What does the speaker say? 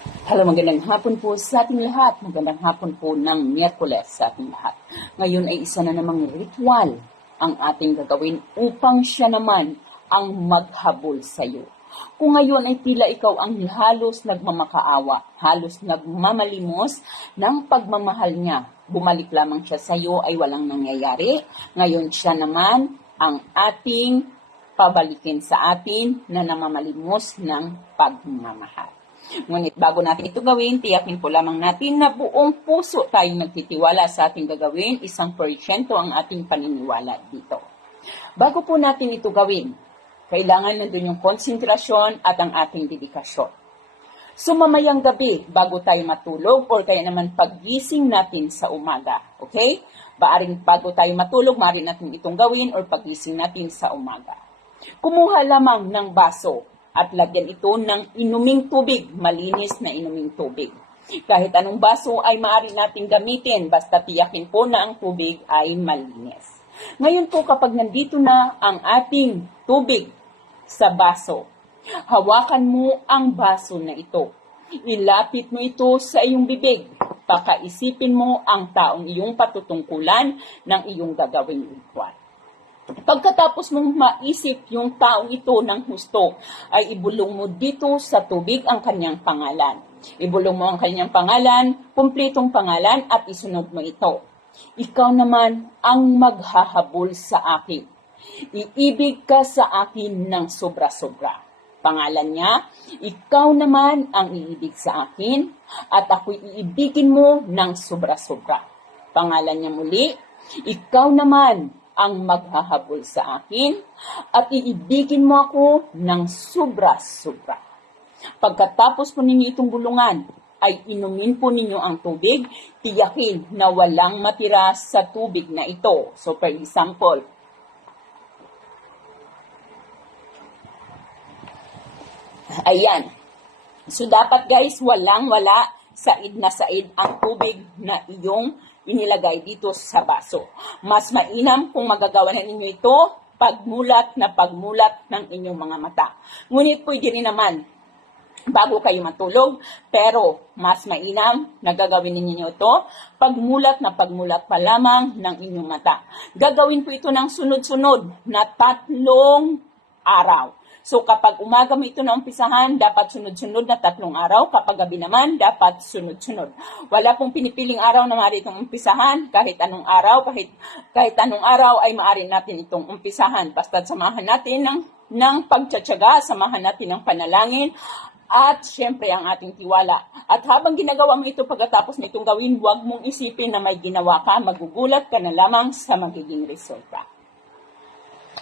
Hello, magandang hapon po sa ating lahat. Magandang hapon po ng Miyerkules sa ating lahat. Ngayon ay isa na namang ritual ang ating gagawin upang siya naman ang maghabol sa iyo. Kung ngayon ay tila ikaw ang halos nagmamakaawa, halos nagmamalimos ng pagmamahal niya, bumalik lamang siya sa iyo ay walang nangyayari. Ngayon siya naman ang ating pabalikin sa atin na namamalimos ng pagmamahal. Ngunit bago natin ito gawin, tiyakin po lamang natin na buong puso tayong nagtitiwala sa ating gagawin, isang porsyento ang ating paniniwala dito. Bago po natin ito gawin, kailangan nandun yung konsentrasyon at ang ating dedikasyon. So mamayang gabi, bago tayo matulog or kaya naman paggising natin sa umaga. Okay? Baaring bago tayo matulog, maaari natin itong gawin or paggising natin sa umaga. Kumuha lamang ng baso at lagyan ito ng inuming tubig, malinis na inuming tubig. Kahit anong baso ay maaari nating gamitin, basta tiyakin po na ang tubig ay malinis. Ngayon po kapag nandito na ang ating tubig sa baso, hawakan mo ang baso na ito. Ilapit mo ito sa iyong bibig. Pakaisipin mo ang taong iyong patutungkulan ng iyong gagawing ritual. Pagkatapos mong maisip yung taong ito ng husto, ay ibulong mo dito sa tubig ang kanyang pangalan. Ibulong mo ang kanyang pangalan, kumplitong pangalan at isunod mo ito. Ikaw naman ang maghahabol sa akin. Iibig ka sa akin ng sobra-sobra. Pangalan niya, ikaw naman ang iibig sa akin at ako'y iibigin mo ng sobra-sobra. Pangalan niya muli, ikaw naman ang maghahabol sa akin at iibigin mo ako ng sobra-sobra. Pagkatapos po ninyo itong bulungan, ay inumin po ninyo ang tubig, tiyakin na walang matira sa tubig na ito. So, for example, ayan. So, dapat guys, walang-wala said na said ang tubig na iyong inilagay dito sa baso. Mas mainam kung magagawa na ninyo ito pagmulat na pagmulat ng inyong mga mata. Ngunit pwede rin naman bago kayo matulog, pero mas mainam na gagawin ninyo ito pagmulat na pagmulat pa lamang ng inyong mata. Gagawin po ito ng sunod-sunod na tatlong araw. So kapag umaga mo ito na umpisahan, dapat sunod-sunod na tatlong araw. Kapag gabi naman, dapat sunod-sunod. Wala pong pinipiling araw na maaari itong umpisahan. Kahit anong araw, kahit, kahit anong araw ay maaari natin itong umpisahan. Basta samahan natin ng, ng pagtsatsaga, samahan natin ng panalangin, at syempre ang ating tiwala. At habang ginagawa mo ito pagkatapos nitong gawin, huwag mong isipin na may ginawa ka, magugulat ka na lamang sa magiging resulta.